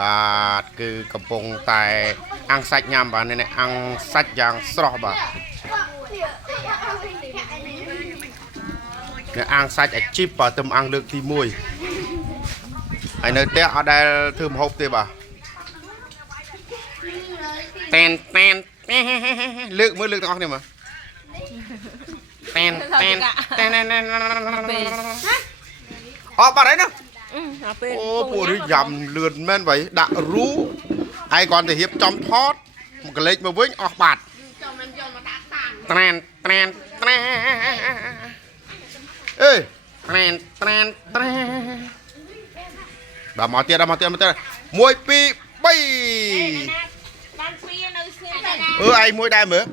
បាទគឺកំពុងតែអាំងសាច់ញ៉ាំបាទនេះអាំងសាច់យ៉ាងស្រស់បាទនេះអាំងសាច់អាជីពបាទទឹមអាំងលើកទី1ហើយនៅផ្ទះអត់ដែលធ្វើម្ហូបទេបាទលើកមើលលើកទាំងអស់គ្នាមើលអត់បាត់ហើយណាអូពួកនេះយ៉ាំលឿនមែនបើដាក់រូហើយគ្រាន់តែរៀបចំថតមកកលេចមកវិញអស់បាត់អេដល់មកទៀត1 2 3បានពីនៅស្ងៀមឯងមួយដែរមើល